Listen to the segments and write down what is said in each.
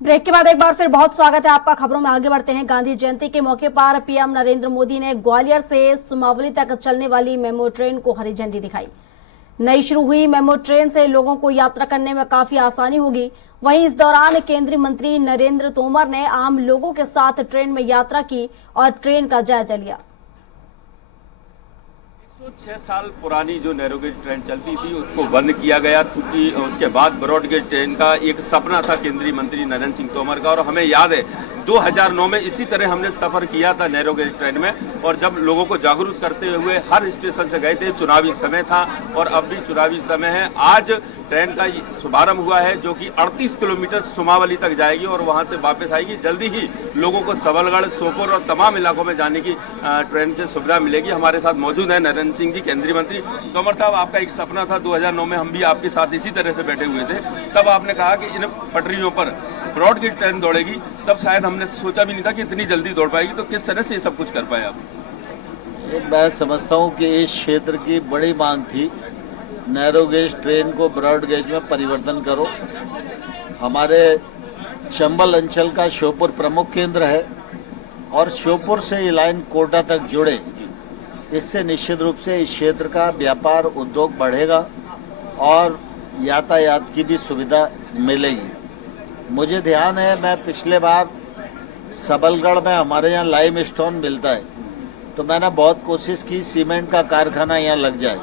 Break के बाद एक बार फिर बहुत स्वागत है आपका। खबरों में आगे बढ़ते हैं। गांधी जयंती के मौके पर पीएम नरेंद्र मोदी ने ग्वालियर से सुमावली तक चलने वाली मेमो ट्रेन को हरी झंडी दिखाई। नई शुरू हुई मेमो ट्रेन से लोगों को यात्रा करने में काफी आसानी होगी। वहीं इस दौरान केंद्रीय मंत्री नरेंद्र तोमर ने आम लोगों के साथ ट्रेन में यात्रा की और ट्रेन का जायजा लिया। 6 साल पुरानी जो नैरोगेज ट्रेन चलती थी उसको बंद किया गया, क्योंकि उसके बाद ब्रॉडगेज ट्रेन का एक सपना था केंद्रीय मंत्री नरेंद्र सिंह तोमर का। और हमें याद है 2009 में इसी तरह हमने सफर किया था नैरोगेज ट्रेन में, और जब लोगों को जागरूक करते हुए हर स्टेशन से गए थे। चुनावी समय था और अब भी चुनावी समय है। आज ट्रेन का शुभारंभ हुआ है जो कि 38 किलोमीटर सुमावली तक जाएगी और वहां से वापस आएगी। जल्दी ही लोगों को सबलगढ़, सोपोर और तमाम इलाकों में जाने की ट्रेन से सुविधा मिलेगी। हमारे साथ मौजूद है नरेंद्र सिंह जी, केंद्रीय मंत्री। तोमर साहब, आपका एक सपना था 2009 में, हम भी आपके साथ इसी तरह से बैठे हुए थे। तब आपने कहा कि इन पटरियों पर ब्रॉडगेज ट्रेन दौड़ेगी, तब शायद हमने सोचा भी नहीं था कि इतनी जल्दी दौड़ पाएगी। तो किस तरह से ये सब कुछ कर पाए आप? मैं समझता हूँ कि इस क्षेत्र की बड़ी मांग थी, नैरोगेज ट्रेन को ब्रॉडगेज में परिवर्तन करो। हमारे चंबल अंचल का श्योपुर प्रमुख केंद्र है और श्योपुर से ये लाइन कोटा तक जुड़े। इससे निश्चित रूप से इस क्षेत्र का व्यापार उद्योग बढ़ेगा और यातायात की भी सुविधा मिलेगी। मुझे ध्यान है, मैं पिछले बार सबलगढ़ में हमारे यहाँ लाइम स्टोन मिलता है, तो मैंने बहुत कोशिश की सीमेंट का कारखाना यहाँ लग जाए।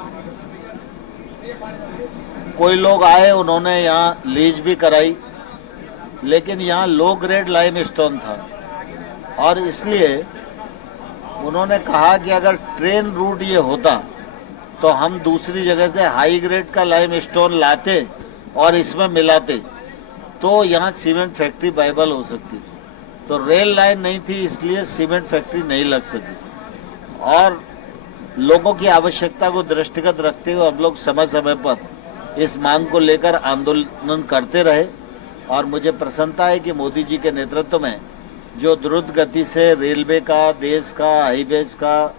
कोई लोग आए, उन्होंने यहाँ लीज भी कराई, लेकिन यहाँ लो ग्रेड लाइम स्टोन था और इसलिए उन्होंने कहा कि अगर ट्रेन रूट ये होता तो हम दूसरी जगह से हाई ग्रेड का लाइम स्टोन लाते और इसमें मिलाते, तो यहाँ सीमेंट फैक्ट्री वायबल हो सकती। तो रेल लाइन नहीं थी, इसलिए सीमेंट फैक्ट्री नहीं लग सकी। और लोगों की आवश्यकता को दृष्टिगत रखते हुए हम लोग समय समय पर इस मांग को लेकर आंदोलन करते रहे। और मुझे प्रसन्नता है कि मोदी जी के नेतृत्व में जो द्रुत गति से रेलवे का, देश का, हाईवेज का,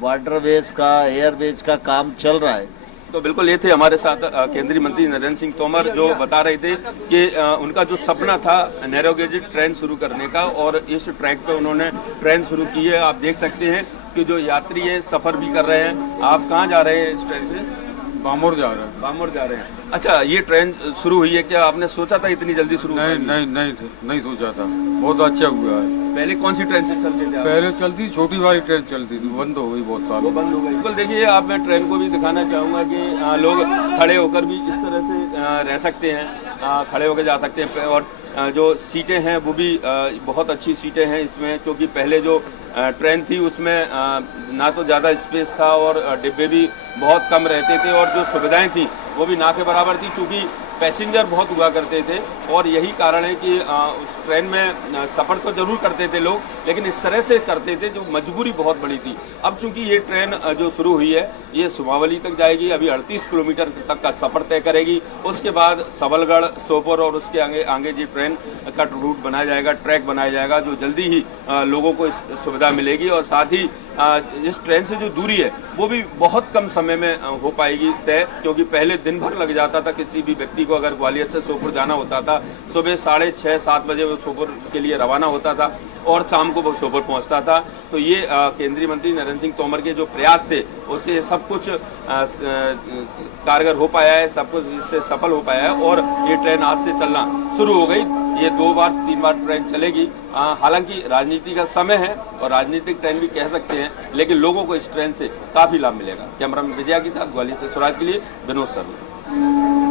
वाटरवेज का, एयरवेज का काम चल रहा है। तो बिल्कुल ये थे हमारे साथ केंद्रीय मंत्री नरेंद्र सिंह तोमर, जो बता रहे थे कि उनका जो सपना था नैरोगेज ट्रेन शुरू करने का, और इस ट्रैक पे उन्होंने ट्रेन शुरू की है। आप देख सकते हैं कि जो यात्री है सफर भी कर रहे हैं। आप कहाँ जा रहे हैं इस ट्रेन से? बामोर जा रहे हैं। बामोर जा रहे हैं। अच्छा, ये ट्रेन शुरू हुई है, क्या आपने सोचा था इतनी जल्दी शुरू? नहीं सोचा था। बहुत अच्छा हुआ है। पहले कौन सी ट्रेन से चलते थे आप? पहले चलती छोटी वाली ट्रेन चलती थी, बंद हो गई बहुत साल। वो बंद हो गई। बिल्कुल, देखिए आप, मैं ट्रेन को भी दिखाना चाहूँगा कि लोग खड़े होकर भी इस तरह से रह सकते हैं, खड़े होकर जा सकते हैं। और जो सीटें हैं वो भी बहुत अच्छी सीटें हैं इसमें, क्योंकि पहले जो ट्रेन थी उसमें ना तो ज़्यादा स्पेस था और डिब्बे भी बहुत कम रहते थे, और जो सुविधाएं थी वो भी ना के बराबर थी, चूँकि पैसेंजर बहुत हुआ करते थे। और यही कारण है कि उस ट्रेन में सफ़र तो जरूर करते थे लोग, लेकिन इस तरह से करते थे जो मजबूरी बहुत बड़ी थी। अब चूंकि ये ट्रेन जो शुरू हुई है ये सुमावली तक जाएगी, अभी 38 किलोमीटर तक का सफ़र तय करेगी। उसके बाद सबलगढ़, सोपोर और उसके आगे आगे ये ट्रेन का रूट बनाया जाएगा, ट्रैक बनाया जाएगा, जो जल्दी ही लोगों को इस सुविधा मिलेगी। और साथ ही इस ट्रेन से जो दूरी है वो भी बहुत कम समय में हो पाएगी तय, क्योंकि पहले दिन भर लग जाता था किसी भी व्यक्ति को अगर ग्वालियर से सोपोर जाना होता था। सुबह 6:30-7 बजे वो सोपोर के लिए रवाना होता था और शाम को वो सोपोर पहुंचता था। तो ये केंद्रीय मंत्री नरेंद्र सिंह तोमर के जो प्रयास थे उससे सब कुछ कारगर हो पाया है, सब कुछ इससे सफल हो पाया है। और ये ट्रेन आज से चलना शुरू हो गई। ये 2-3 बार ट्रेन चलेगी। हालांकि राजनीति का समय है और राजनीतिक ट्रेन भी कह सकते हैं, लेकिन लोगों को इस ट्रेन से काफी लाभ मिलेगा। कैमरा में विजया के साथ ग्वालियर से स्वराज के लिए विनोद शर्मा।